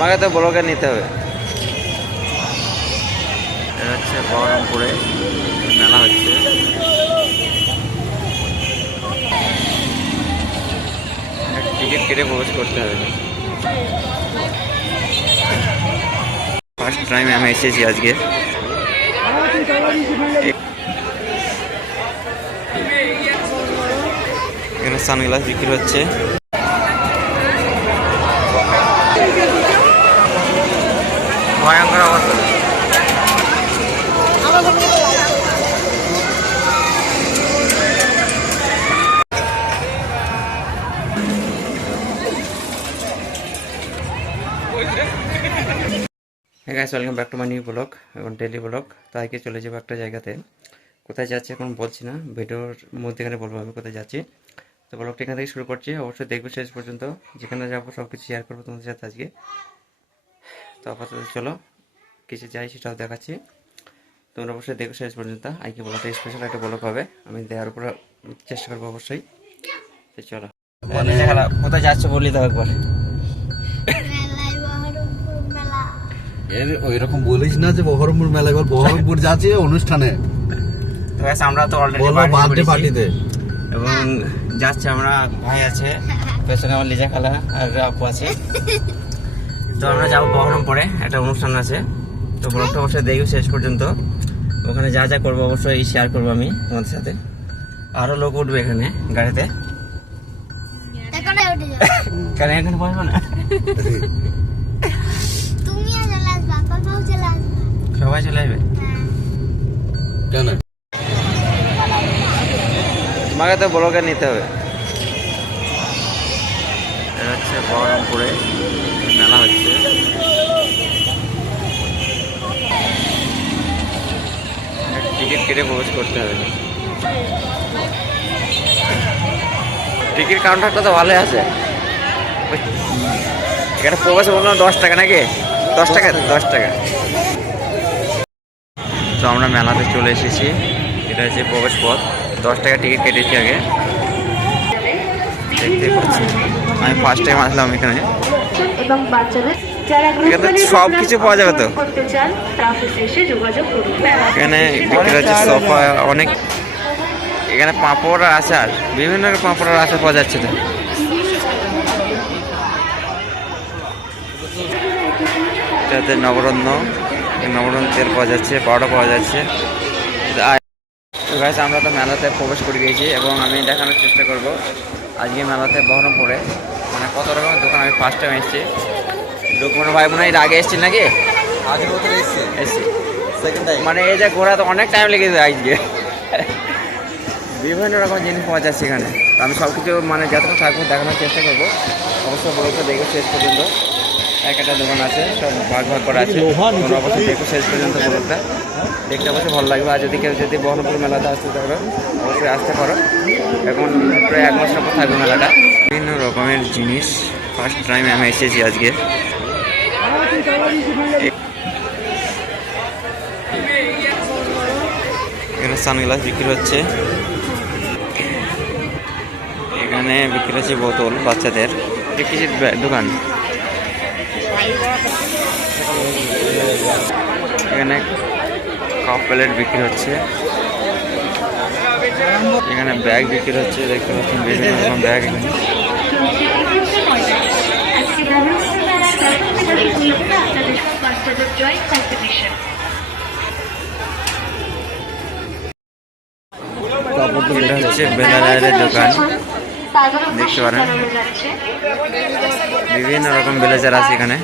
তোমাকে তো ব্লগে নিতে হবে। এটা হচ্ছে বহরমপুরে মেলা হচ্ছে। টিকিট কেটে প্রবেশ করতে হবে। ফার্স্ট টাইম আমি এসেছি আজকে। এখানে সানগ্লাস বিক্রি হচ্ছে। ভয়ঙ্কর অবস্থা। Guys, welcome back to my new blog এবং ডেলি ব্লগ। তাই চলে যাবো একটা জায়গাতে। কোথায় যাচ্ছি এখন বলছি না, ভিডিওর মধ্যেখানে বলবো আমি কোথায় যাচ্ছি। তো ব্লগটা এখান থেকে শুরু করছি, অবশ্যই দেখবে শেষ পর্যন্ত। যেখানে যাবো সব কিছু শেয়ার করবো তোমাদের সাথে আজকে। তো আপাতত চলো কিছু যাই সেটাও দেখাচ্ছি, তোমরা অবশ্যই দেখো শেষ পর্যন্ত। আজকে ব্লগটা স্পেশাল একটা ব্লগ হবে, আমি দেওয়ার উপর চেষ্টা করবো অবশ্যই। তো চলো কোথায় যাচ্ছ বললি তো একবার। ওইরকম বলিস না যে বহরমপুর মেলা, এবার বহরমপুর যাচ্ছে অনুষ্ঠানে। তো গাইস, আমরা তো অলরেডি বার্থডে পার্টিতে এবং যাচ্ছে। আমরা ভাই আছে পেছনে, আমার লিজা খালা আর আপু আছে। তো আমরা যাবো বহরমপুরে, একটা অনুষ্ঠান আছে। তো ব্লগটা অবশ্যই দেখবে শেষ পর্যন্ত। ওখানে যা যা করবো অবশ্যই শেয়ার করবো আমি তোমাদের সাথে। আরো লোক উঠবে এখানে গাড়িতে। কেন এখানে বসবো না? সবাই চলে আসবে কেন? তোমাকে তো ব্লগে নিতে হবে। এটা হচ্ছে বহরমপুরে মেলা হচ্ছে। টিকিট কেটে প্রবেশ করতে হবে। টিকিট কাউন্টারটা তো ভালোই আছে। এখানে প্রবেশ বললাম 10 টাকা নাকি? 10 টাকা, 10 টাকা। তো আমরা মেলাতে চলে এসেছি। এটা হচ্ছে প্রবেশ পথ। 10 টাকা টিকিট কেটেছি আগে। দেখতে পাচ্ছি আমি ফার্স্ট টাইম আসলাম এখানে। এবং বাচ্চাদের যারা সব কিছু পাওয়া যাবে তো করতে চান তারা এসে যোগাযোগ করুন। এখানে বিক্রি হচ্ছে সোফা অনেক। এখানে পাঁপড় আর আচার, বিভিন্ন রকম পাঁপড় আর আচার পাওয়া যাচ্ছে। তো এটাতে নবরত্ন তেল পাওয়া যাচ্ছে, পাউডার পাওয়া যাচ্ছে। তো গাইস, আমরা তো মেলাতে প্রবেশ করে গিয়েছি এবং আমি দেখানোর চেষ্টা করব আজকে মেলাতে বহরমপুরে মানে কত রকমের দোকান। আমি ফার্স্ট টাইম এসেছি। লোকমান ভাই মনে হয় আগে এসেছি নাকি? আগের মতো এসেছি সেকেন্ড টাইম। মানে এই যে ঘোরা তো অনেক টাইম লেগেছে আজকে। বিভিন্ন রকম জিনিস পাওয়া যাচ্ছে এখানে। আমি সব কিছু মানে যতটা থাকবো দেখানোর চেষ্টা করবো। অবশ্যই ব্লগটা দেখো শেষ পর্যন্ত। একটা দোকান আছে, সব ভাগ করা আছে। অবশ্যই দেখো শেষ পর্যন্ত ব্লগটা দেখতে অবশ্যই ভালো লাগবে। আর যদি কেউ বহরমপুর মেলাতে আসতে পারো অবশ্যই আসতে পারো। এখন প্রায় 1 মাস মতো থাকবে মেলাটা। বিভিন্ন রকমের জিনিস ফার্স্ট টাইম আমি এসেছি আজকে। এখানে সানগ্লাস বিক্রি হচ্ছে। এখানে বিক্রি হচ্ছে বোতল বাচ্চাদের। কিসের দোকান? এখানে কাপ প্লেট বিক্রি হচ্ছে। এখানে ব্যাগ বিক্রি হচ্ছে, দেখতে পাচ্ছেন বিভিন্ন রকম ব্যাগ। এখানে এটা হচ্ছে বেলালের দোকান, দেখতে পারেন বিভিন্ন রকম ব্লেজার আছে এখানে।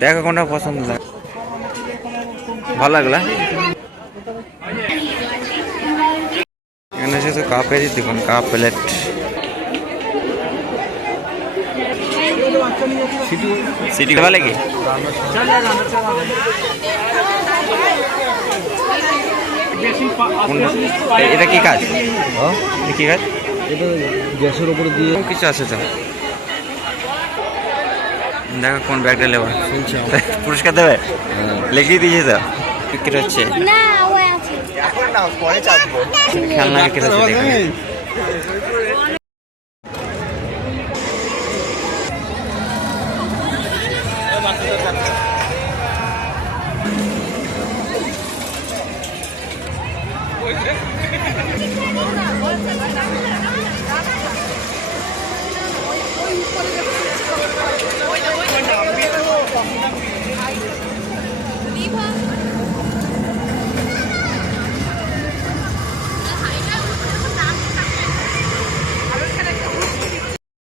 দেখো কোনটা পছন্দ লাগে, ভালো লাগলো। এখানে শুধু কাপেরই দোকান, কাপ প্লেট। সিটি ভালো কি? এটা কি কাজ? কি কাজ? এটা গ্যাসের উপরে দিয়ে কিছু আছে তো। দেখো কোন ব্যাগটা নেওয়া, পুরস্কার দেবে, লিখিয়ে দিয়েছে তো। বিক্রি হচ্ছে খেলনা বিক্রি হচ্ছে।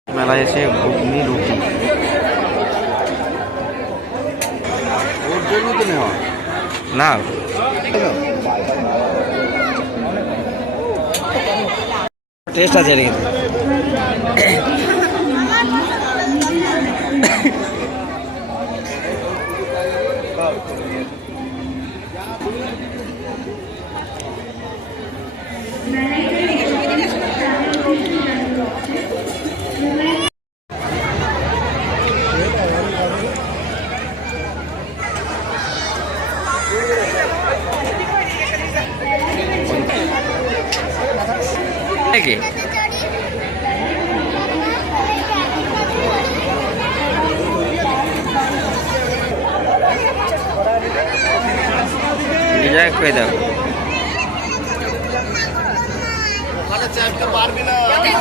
মেলায় এসে ঘুগনি রুটি ওর জন্য তো নেওয়া না টেস্ট আছে কিন্তু নাকি কই দাও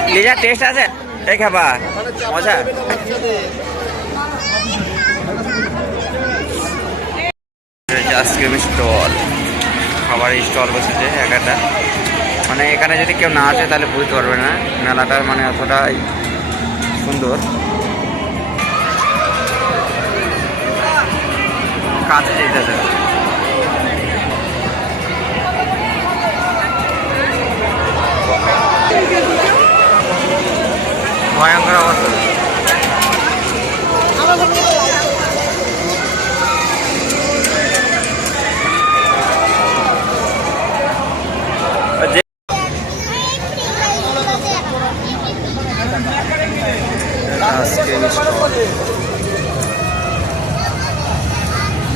লিজা টেস্ট আছে এই খাবা মজা আইসক্রিম স্টল খাবারের স্টল বসেছে একটা মানে এখানে যদি কেউ না আসে তাহলে বুঝতে পারবে না মেলাটা মানে অতটাই সুন্দর কাছে যেতেছে ভয়ঙ্কর অবস্থা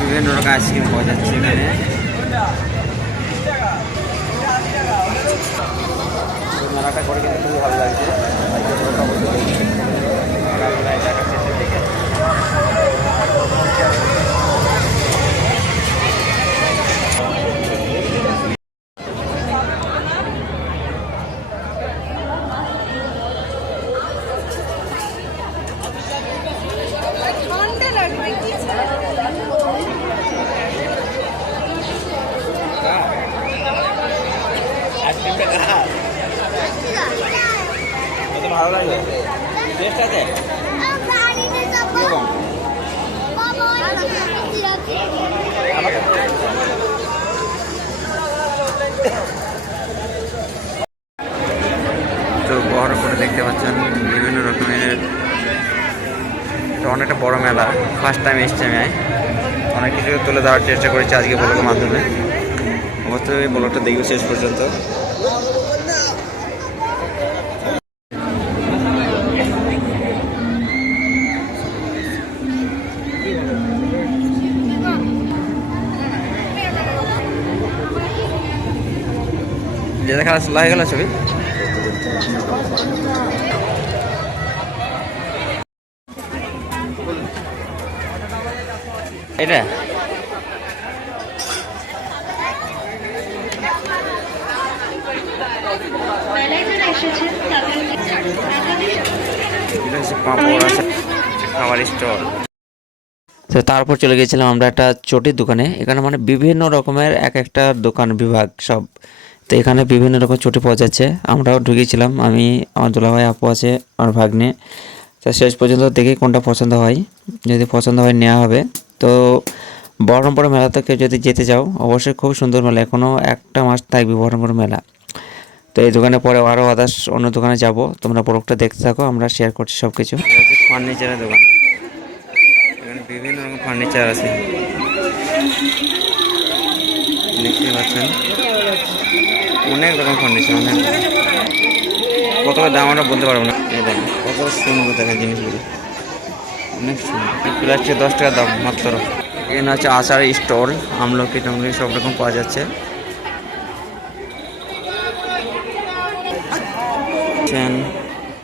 বিভিন্ন রকম আইসক্রিম পাওয়া যাচ্ছে এখানে মেলাটা করে কিন্তু খুবই ভালো লাগছে ভালো লাগলো টেস্ট আছে তো বড় করে দেখতে পাচ্ছেন বিভিন্ন রকমের এটা অনেকটা বড় মেলা ফার্স্ট টাইম এসছে আমি অনেক কিছু তুলে ধরার চেষ্টা করেছি আজকে ব্লগের মাধ্যমে অবশ্যই এই ব্লগটা দেখবে শেষ পর্যন্ত দেখা লাগে গেল ছবি এটা খাবার স্টল তো তারপর চলে গেছিলাম আমরা একটা চটির দোকানে এখানে মানে বিভিন্ন রকমের এক একটা দোকান বিভাগ সব তো এখানে বিভিন্ন রকম চটি পাওয়া যাচ্ছে আমরাও ঢুকেছিলাম আমি আমার দুলাভাই আপু আছে আমার ভাগ্নে তো শেষ পর্যন্ত দেখি কোনটা পছন্দ হয় যদি পছন্দ হয় নেওয়া হবে তো বহরমপুর মেলা থেকে যদি যেতে যাও অবশ্যই খুব সুন্দর মেলা এখনও একটা মাস থাকবে বহরমপুর মেলা তো এই দোকানে পরে আরও আদার্স অন্য দোকানে যাব তোমরা ব্লগটা দেখতে থাকো আমরা শেয়ার করছি সব কিছু ফার্নিচারের দোকান এখানে বিভিন্ন রকম ফার্নিচার আছে দেখতে পাচ্ছেন অনেক রকম ফার্নিচার অনেক কত দাম আমরা বলতে পারবো না এই দেখেন কত সুন্দর দেখেন জিনিসগুলো অনেক সুন্দর প্লাস্টিক 10 টাকা দাম মাত্র এখানে হচ্ছে আচার স্টল আমলকি টমলকি সব রকম পাওয়া যাচ্ছে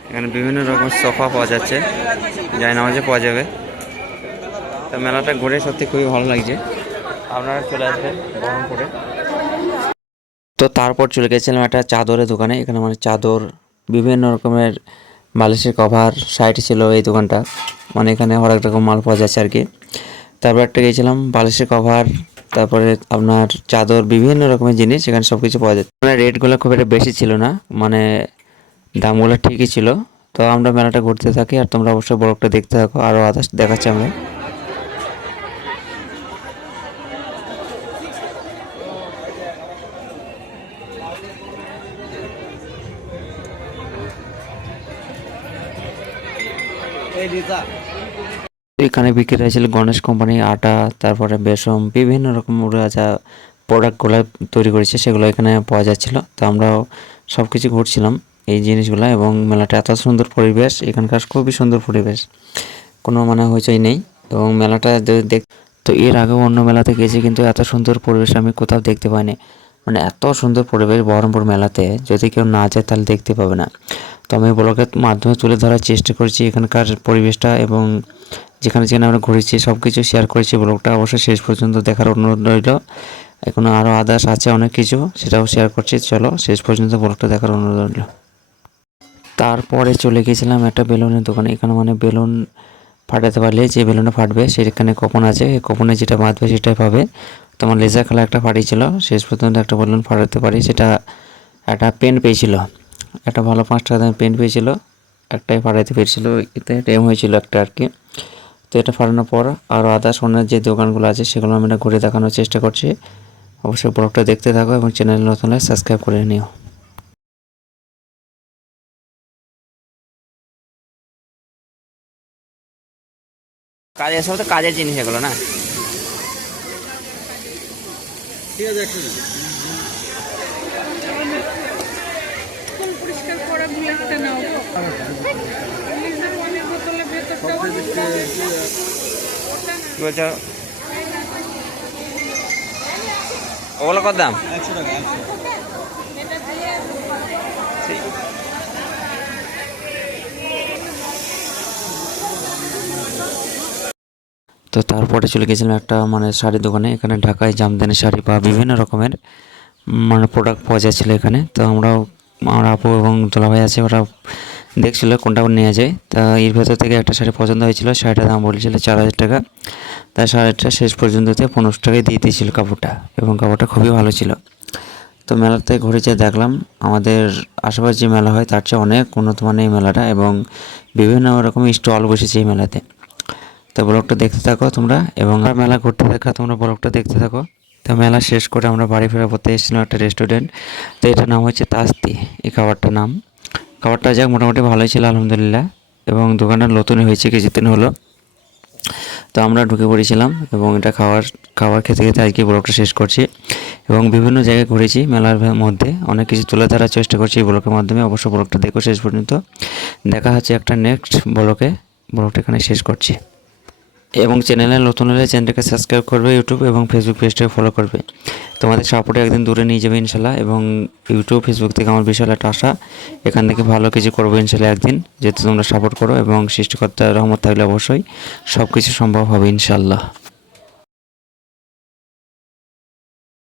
এখানে বিভিন্ন রকম সোফা পাওয়া যাচ্ছে, জায়নামাজও পাওয়া যাবে। তো মেলাটা ঘুরে সত্যি খুবই ভালো লাগছে, আপনারা চলে আসবেন বহরমপুরে। তো তারপর চলে গেছিলাম একটা চাদরের দোকানে। এখানে মানে চাদর, বিভিন্ন রকমের বালিশের কভার, সাইডে ছিল এই দোকানটা, মানে এখানে হরেক রকম মাল পাওয়া যাচ্ছে আর কি। তারপর একটা গিয়েছিলাম বালিশের কভার, তারপরে আপনার চাদর, বিভিন্ন রকমের জিনিস এখানে সব কিছু পাওয়া যাচ্ছে। মানে রেটগুলো খুব একটা বেশি ছিল না, মানে দামগুলো ঠিকই ছিল। তো আমরা মেলাটা ঘুরতে থাকি, আর তোমরা অবশ্যই ব্লগটা দেখতে থাকো, আরও আদার্স দেখাচ্ছি আমরা। এখানে বিক্রি হয়েছিল গণেশ কোম্পানির আটা, তারপরে বেসম, বিভিন্ন রকম ওরা যা প্রোডাক্টগুলো তৈরি করেছে সেগুলো এখানে পাওয়া যাচ্ছিলো। তো আমরাও সব কিছু ঘুরছিলাম এই জিনিসগুলো, এবং মেলাটা এত সুন্দর পরিবেশ, এখানকার খুবই সুন্দর পরিবেশ, কোনো মানে হইচই নেই। এবং মেলাটা যদি তো এর আগেও অন্য মেলাতে গেছি, কিন্তু এত সুন্দর পরিবেশ আমি কোথাও দেখতে পাইনি। মানে এত সুন্দর পরিবেশ বহরমপুর মেলাতে, যদি কেউ না যায় তাহলে দেখতে পাবে না। তো আমি ব্লগের মাধ্যমে তুলে ধরার চেষ্টা করেছি এখানকার পরিবেশটা, এবং যেখানে যেখানে আমরা ঘুরেছি সব কিছু শেয়ার করেছি। ব্লগটা অবশ্যই শেষ পর্যন্ত দেখার অনুরোধ রইল। এখনও আরও আদার্স আছে অনেক কিছু, সেটাও শেয়ার করছি। চলো শেষ পর্যন্ত ব্লগটা দেখার অনুরোধ রইল। তারপরে চলে গেছিলাম একটা বেলুনের দোকানে। এখানে মানে বেলুন ফাটাতে পারলে যে বেলুনটা ফাটবে সেখানে কুপন আছে, এই কুপনে যেটা বাঁধবে সেটাই পাবে। তোমার লেজার খেলা একটা ফাটিয়েছিল, শেষ পর্যন্ত একটা বেলুন ফাটাতে পারি, সেটা একটা পেন পেয়েছিল, একটা ভালো 5 টাকা দামের পেন পেয়েছিল, একটাই ফাটাইতে পেরেছিল, এতে ডেম হয়েছিল একটা আর কি। তো এটা ফাটানোর পর আরও আদার্স অন্য যে দোকানগুলো আছে সেগুলো আমরা ঘুরে দেখানোর চেষ্টা করছি। অবশ্যই ব্লগটা দেখতে থাকো এবং চ্যানেল নতুন হলে সাবস্ক্রাইব করে নিও। কাজের সব তো কাজের জিনিস এগুলো না। ঠিক আছে, একটু পরিষ্কার করা গুলো নাও নিজের অনেক বোতলের ভেতরটাও কি বলছো, ওগুলো কত দাম? 100 টাকা। তো তারপরে চলে গেছিলাম একটা মানে শাড়ির দোকানে। এখানে ঢাকায় জামদানি শাড়ি বা বিভিন্ন রকমের মানে প্রোডাক্ট পাওয়া যাচ্ছিলো এখানে। তো আমরাও, আমার আপু এবং দুলাভাই আছে, ওরা দেখছিল কোনটা নিয়ে যায়। তা এর ভেতর থেকে একটা শাড়ি পছন্দ হয়েছিল, শাড়িটার দাম বলেছিল 4000 টাকা। তাই শাড়িটা শেষ পর্যন্ততে 1500 টাকায় দিয়ে দিয়েছিল কাপড়টা, এবং কাপড়টা খুবই ভালো ছিল। তো মেলাতে ঘুরে যেয়ে দেখলাম আমাদের আশেপাশে যে মেলা হয় তার চেয়ে অনেক উন্নত মানের এই মেলাটা, এবং বিভিন্ন রকম স্টল বসেছে এই মেলাতে। তো ব্লগটা দেখতে থাকো তোমরা, এবং মেলা ঘুরতে থাকা তোমরা ব্লগটা দেখতে থাকো। তো মেলা শেষ করে আমরা বাড়ি ফেরার পথে এসেছিলাম একটা রেস্টুরেন্ট। তো এটার নাম হচ্ছে তাস্তি, এই খাবারটার নাম। খাবারটা যাক মোটামুটি ভালোই ছিল আলহামদুলিল্লাহ, এবং দোকানটা নতুনই হয়েছে কিছুদিন হলো। তো আমরা ঢুকে পড়েছিলাম, এবং এটা খাবার খেতে খেতে আজকে ব্লগটা শেষ করছি। এবং বিভিন্ন জায়গায় ঘুরেছি মেলার মধ্যে, অনেক কিছু তুলে ধরার চেষ্টা করছি এই ব্লগের মাধ্যমে। অবশ্য ব্লগটা দেখো শেষ পর্যন্ত। দেখা হচ্ছে একটা নেক্সট ব্লগে। ব্লগটা এখানে শেষ করছি, এবং চ্যানেলে নতুন হলে চ্যানেলটাকে সাবস্ক্রাইব করবে, ইউটিউব এবং ফেসবুক পেজটাকে ফলো করবে। তোমাদের সাপোর্টে একদিন দূরে নিয়ে যাবে ইনশাল্লাহ। এবং ইউটিউব ফেসবুক থেকে আমার বিশাল একটা আশা, এখান থেকে ভালো কিছু করবো ইনশাল্লাহ একদিন, যেহেতু তোমরা সাপোর্ট করো, এবং সৃষ্টিকর্তার রহমত থাকলে অবশ্যই সব কিছু সম্ভব হবে ইনশাল্লাহ।